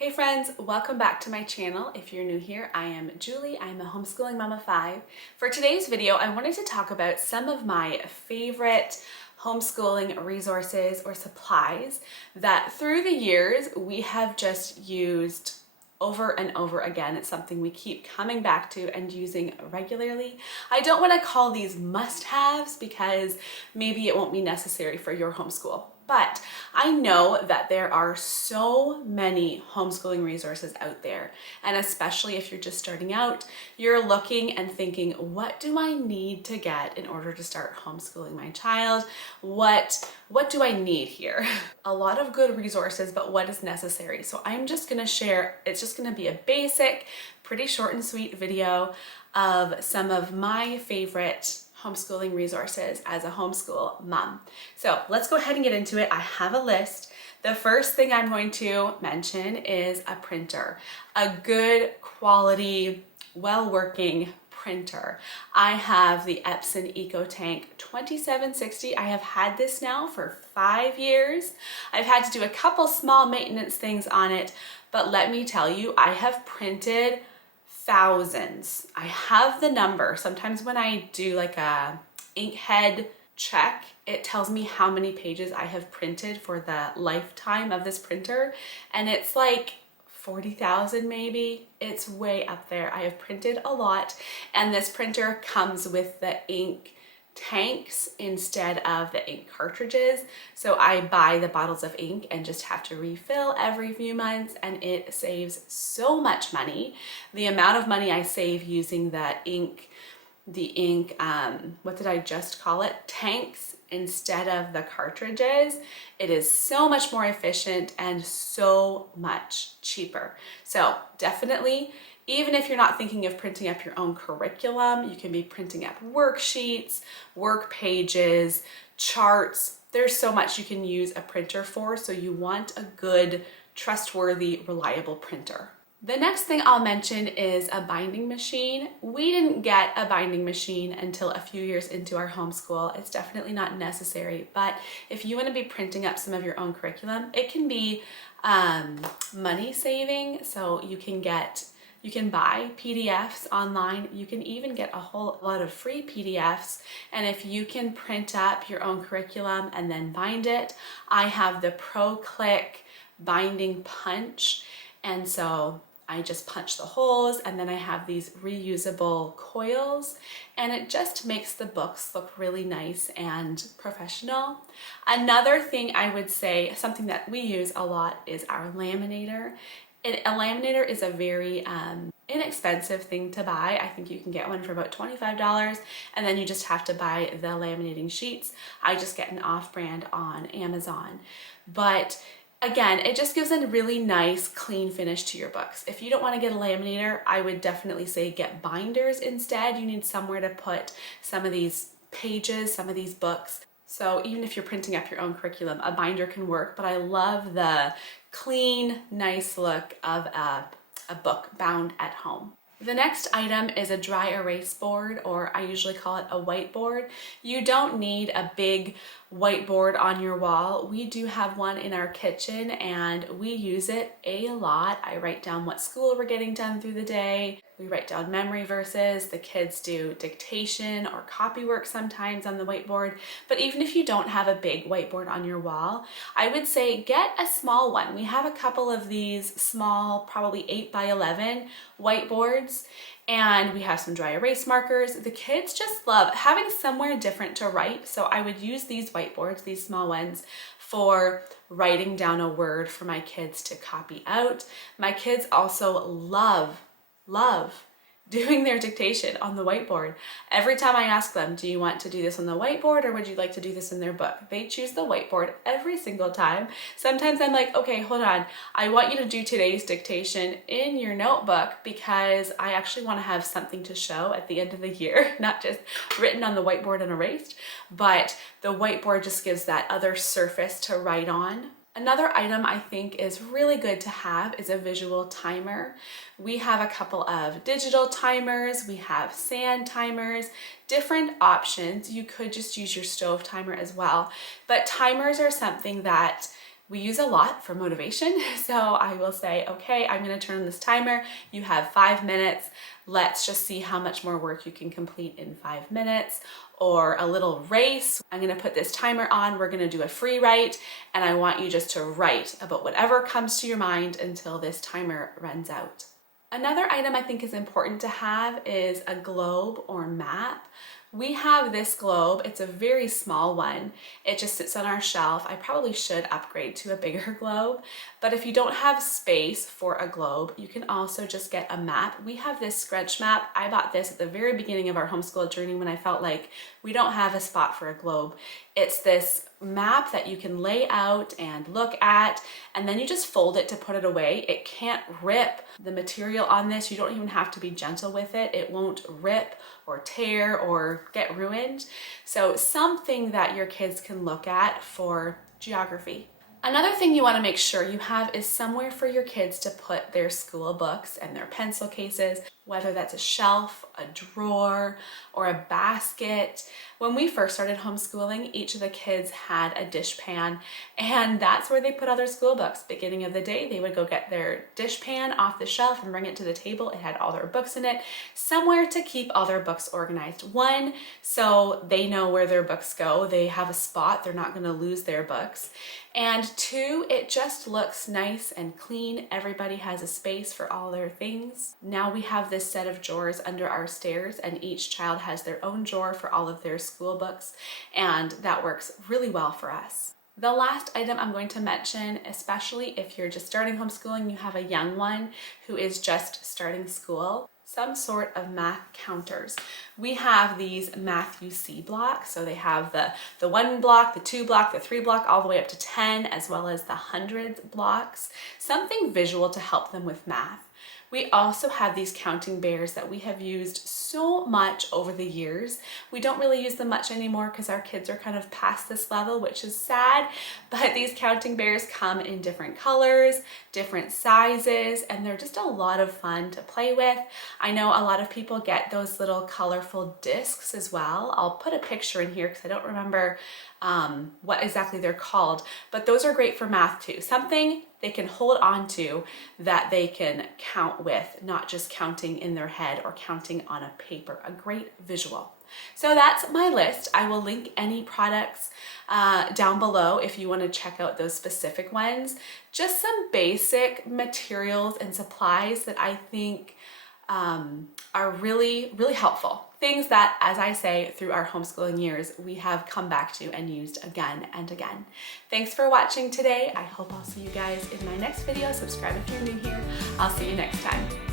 Hey friends, welcome back to my channel. If you're new here, I am Julie. I'm a homeschooling mom of 5. For today's video, I wanted to talk about some of my favorite homeschooling resources or supplies that through the years we have just used over and over again. It's something we keep coming back to and using regularly. I don't want to call these must-haves because maybe it won't be necessary for your homeschool. But I know that there are so many homeschooling resources out there, and especially if you're just starting out, you're looking and thinking, what do I need to get in order to start homeschooling my child? What do I need here? A lot of good resources, but what is necessary? So I'm just gonna share, it's just gonna be a basic, pretty short and sweet video of some of my favorite homeschooling resources as a homeschool mom. So let's go ahead and get into it. I have a list. The first thing I'm going to mention is a printer, a good quality, well-working printer. I have the Epson EcoTank 2760. I have had this now for 5 years. I've had to do a couple small maintenance things on it, but let me tell you, I have printed thousands. I have the number. Sometimes when I do like a inkhead check, it tells me how many pages I have printed for the lifetime of this printer, and it's like 40,000 maybe. It's way up there. I have printed a lot, and this printer comes with the ink tanks instead of the ink cartridges. So I buy the bottles of ink and just have to refill every few months, and it saves so much money. The amount of money I save using the ink, what did I just call it? Tanks instead of the cartridges. It is so much more efficient and so much cheaper. So definitely, even if you're not thinking of printing up your own curriculum, you can be printing up worksheets, work pages, charts. There's so much you can use a printer for, so you want a good, trustworthy, reliable printer. The next thing I'll mention is a binding machine. We didn't get a binding machine until a few years into our homeschool. It's definitely not necessary, but if you want to be printing up some of your own curriculum, it can be money saving. So you can buy PDFs online. You can even get a whole lot of free PDFs. And if you can print up your own curriculum and then bind it, I have the Pro-Click binding punch. And so I just punch the holes, and then I have these reusable coils, and it just makes the books look really nice and professional. Another thing I would say, something that we use a lot, is our laminator. A laminator is a very inexpensive thing to buy. I think you can get one for about $25, and then you just have to buy the laminating sheets. I just get an off-brand on Amazon. But again, it just gives a really nice, clean finish to your books. If you don't want to get a laminator, I would definitely say get binders instead. You need somewhere to put some of these pages, some of these books. So even if you're printing up your own curriculum, a binder can work, but I love the clean, nice look of a book bound at home. The next item is a dry erase board, or I usually call it a whiteboard. You don't need a big whiteboard on your wall. We do have one in our kitchen, and we use it a lot. I write down what school we're getting done through the day. We write down memory verses. The kids do dictation or copy work sometimes on the whiteboard. But even if you don't have a big whiteboard on your wall, I would say get a small one. We have a couple of these small, probably 8x11 whiteboards, and we have some dry erase markers. The kids just love having somewhere different to write, so I would use these whiteboards, these small ones, for writing down a word for my kids to copy out. My kids also love doing their dictation on the whiteboard. Every time I ask them, do you want to do this on the whiteboard or would you like to do this in their book? They choose the whiteboard every single time. Sometimes I'm like, okay, hold on. I want you to do today's dictation in your notebook because I actually want to have something to show at the end of the year, not just written on the whiteboard and erased, but the whiteboard just gives that other surface to write on. Another item I think is really good to have is a visual timer. We have a couple of digital timers, we have sand timers, different options. You could just use your stove timer as well, but timers are something that we use a lot for motivation. So I will say, okay, I'm gonna turn on this timer. You have 5 minutes. Let's just see how much more work you can complete in 5 minutes. Or a little race. I'm gonna put this timer on. We're gonna do a free write, and I want you just to write about whatever comes to your mind until this timer runs out. Another item I think is important to have is a globe or map. We have this globe. It's a very small one. It just sits on our shelf. I probably should upgrade to a bigger globe, but if you don't have space for a globe, you can also just get a map. We have this scrunch map. I bought this at the very beginning of our homeschool journey when I felt like we don't have a spot for a globe. It's this map that you can lay out and look at, and then you just fold it to put it away. It can't rip. The material on this, you don't even have to be gentle with it. It won't rip or tear or get ruined. So something that your kids can look at for geography. Another thing you want to make sure you have is somewhere for your kids to put their school books and their pencil cases, whether that's a shelf, a drawer, or a basket. When we first started homeschooling, each of the kids had a dishpan, and that's where they put all their school books. Beginning of the day, they would go get their dishpan off the shelf and bring it to the table. It had all their books in it, somewhere to keep all their books organized. One, so they know where their books go. They have a spot. They're not going to lose their books. And two, it just looks nice and clean. Everybody has a space for all their things. Now we have this set of drawers under our stairs, and each child has their own drawer for all of their school books, and that works really well for us. The last item I'm going to mention, especially if you're just starting homeschooling, you have a young one who is just starting school, some sort of math counters. We have these Math UC blocks. So they have the 1 block, the 2 block, the 3 block, all the way up to 10, as well as the hundreds blocks. Something visual to help them with math. We also have these counting bears that we have used so much over the years. We don't really use them much anymore because our kids are kind of past this level, which is sad, but these counting bears come in different colors, different sizes, and they're just a lot of fun to play with. I know a lot of people get those little colorful discs as well. I'll put a picture in here because I don't remember what exactly they're called, but those are great for math too. Something they can hold on to that they can count with, not just counting in their head or counting on a paper. A great visual. So that's my list. I will link any products down below if you want to check out those specific ones. Just some basic materials and supplies that I think are really, really helpful. Things that, as I say, through our homeschooling years, we have come back to and used again and again. Thanks for watching today. I hope I'll see you guys in my next video. Subscribe if you're new here. I'll see you next time.